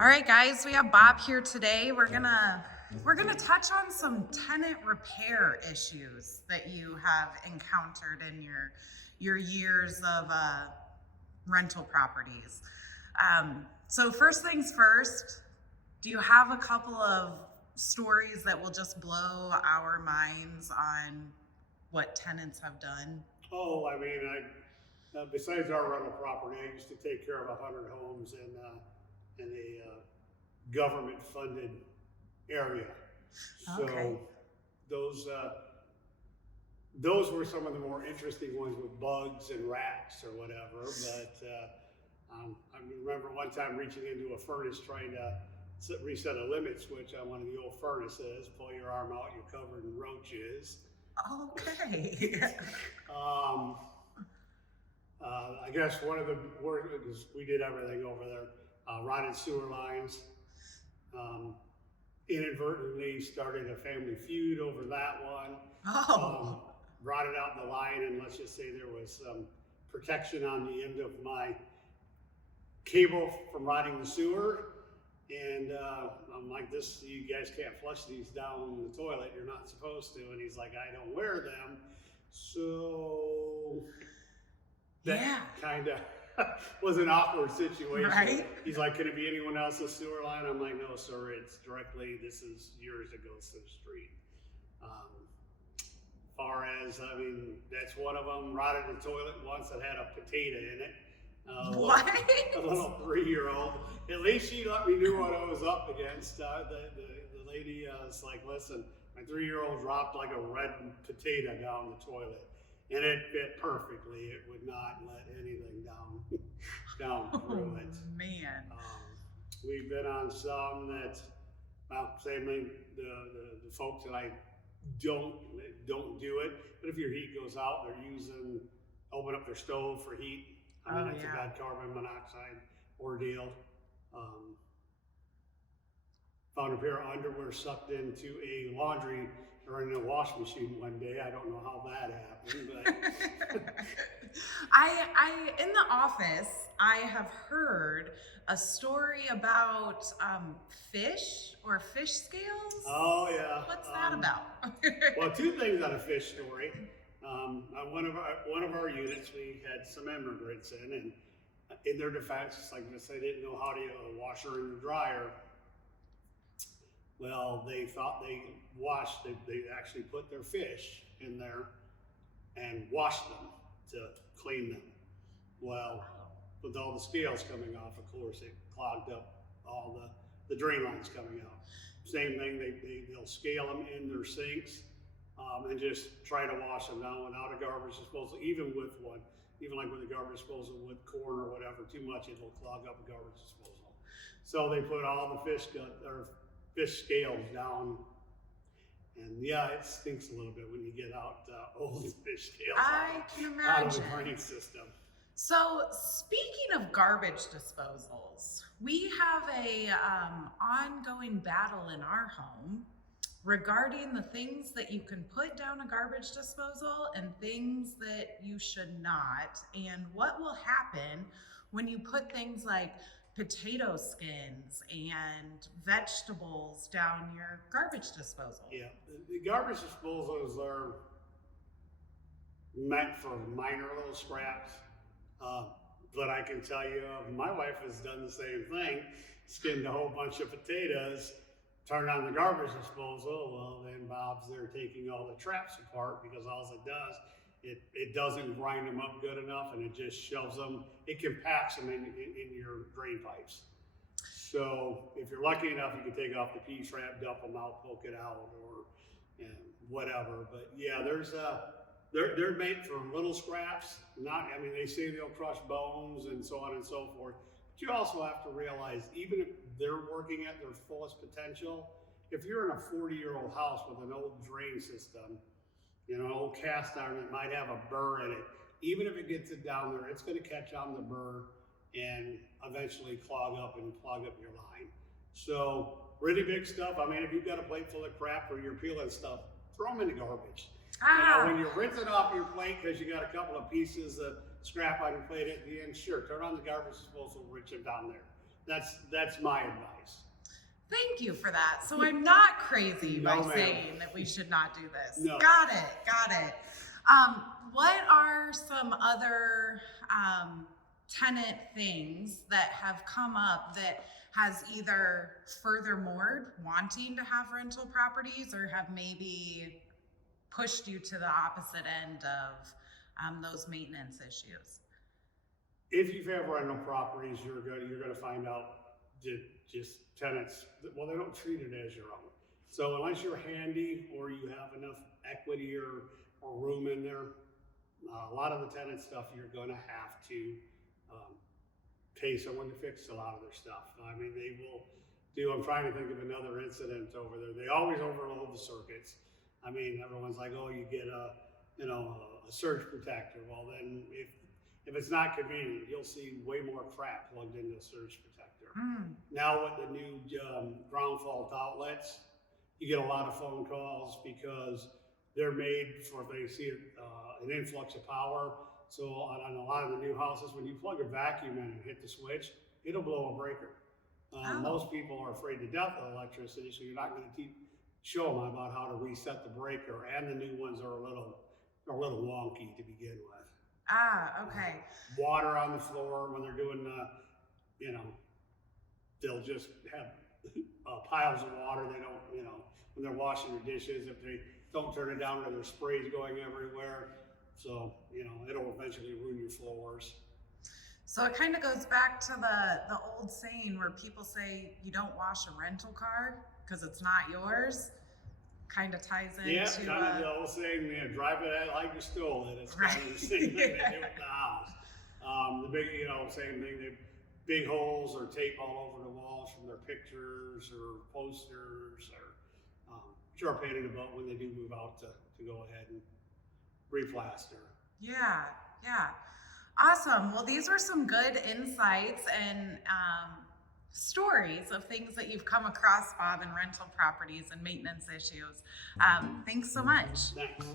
All right, guys, we have Bob here today. We're gonna touch on some tenant repair issues that you have encountered in your years of rental properties. So first things first, do you have a couple of stories that will just blow our minds on what tenants have done? Oh, I mean, besides our rental property, I used to take care of 100 homes in a government-funded area. Okay. So those those were some of the more interesting ones with bugs and rats or whatever. But I remember one time reaching into a furnace trying to reset a limit switch on one of the old furnaces. Pull your arm out, you're covered in roaches. Okay. Um, I guess one of the worst, because we did everything over there, rotted sewer lines. Um, Inadvertently started a family feud over that one. Oh. Rotted out the line, and let's just say there was some protection on the end of my cable from rotting the sewer. And I'm like, "This, you guys can't flush these down the toilet. You're not supposed to." And he's like, "I don't wear them." So Yeah. that kind of was an awkward situation. Right? He's like, "Can it be anyone else's sewer line?" I'm like, "No, sir, it's directly, this is yours that goes to the street." Far as, I mean, that's one of them. Rotted a toilet once that had a potato in it. What? A little 3-year-old. At least she let me know what I was up against. The lady was like, "Listen, my 3-year-old dropped like a red potato down the toilet, and it fit perfectly. It would not let anything down through it." Man. We've been on some that, well, same thing. The folks that I don't do it, but if your heat goes out, they're open up their stove for heat. I mean, it's a bad carbon monoxide ordeal. Found a pair of underwear sucked into a laundry or in a wash machine one day. I don't know how that happened, but I in the office, I have heard a story about fish or fish scales. oh yeah. What's that about? Well, two things on a fish story. On one of our units, we had some immigrants in, and in their defense, it's like this, they didn't know how to washer and dryer. Well, they thought they actually put their fish in there and washed them to clean them. Well, with all the scales coming off, of course, it clogged up all the drain lines coming out. Same thing, they'll scale them in their sinks and just try to wash them down without a garbage disposal, even with one. Even like with a garbage disposal with corn or whatever, too much, it'll clog up a garbage disposal. So they put all the fish scales down. And yeah, it stinks a little bit when you get out old fish scales I can out of the imagine. drain system. So speaking of garbage disposals, we have a ongoing battle in our home regarding the things that you can put down a garbage disposal and things that you should not, and what will happen when you put things like potato skins and vegetables down your garbage disposal. Yeah, the garbage disposals are meant for minor little scraps. But I can tell you, my wife has done the same thing, skinned a whole bunch of potatoes, turned on the garbage disposal. Well, then Bob's there taking all the traps apart, because all it does, it doesn't grind them up good enough, and it just shoves them, it compacts them in your drain pipes. So if you're lucky enough, you can take off the P-trap, dump them out, poke it out, or whatever. But yeah, they're made for little scraps. I mean, they say they'll crush bones and so on and so forth. But you also have to realize, even if they're working at their fullest potential, if you're in a 40-year-old house with an old drain system, an old cast iron that might have a burr in it, even if it gets it down there, it's going to catch on the burr and eventually clog up your line. So really big stuff. I mean, if you've got a plate full of crap or you're peeling stuff, throw them in the garbage. When you're rinsing off your plate because you got a couple of pieces of scrap on your plate at the end, sure, turn on the garbage disposal, rinse them down there. That's my advice. Thank you for that. So I'm not crazy No, by ma'am. saying that we should not do this. No. Got it. What are some other tenant things that have come up that has either furthermore wanting to have rental properties or have maybe pushed you to the opposite end of those maintenance issues? If you have rental properties, you're gonna find out that just tenants, well, they don't treat it as your own. So unless you're handy or you have enough equity or room in there, a lot of the tenant stuff you're gonna have to pay someone to fix a lot of their stuff. I mean, they will do. I'm trying to think of another incident over there. They always overload the circuits. I mean, everyone's like, oh, you get a surge protector. Well, then if it's not convenient, you'll see way more crap plugged into a surge protector. Now with the new ground fault outlets, you get a lot of phone calls because they're made for, they see an influx of power. So on a lot of the new houses, when you plug a vacuum in and hit the switch, it'll blow a breaker. Most people are afraid to death of electricity, so you're not going to show them about how to reset the breaker, and the new ones are a little wonky to begin with. Okay. Water on the floor when they're doing, they'll just have piles of water. They don't, when they're washing their dishes, if they don't turn it down, or there's sprays going everywhere. So, it'll eventually ruin your floors. So it kind of goes back to the old saying where people say you don't wash a rental car because it's not yours. Kind of ties into kind of the old saying, drive it like you stole it. It's kind of the same thing they do with the house. The big, same thing. They big holes or tape all over the walls from their pictures or posters, or sure pain in the butt when they do move out to go ahead and replaster. Yeah. Awesome. Well, these were some good insights and stories of things that you've come across, Bob, in rental properties and maintenance issues. Thanks so much. Thanks.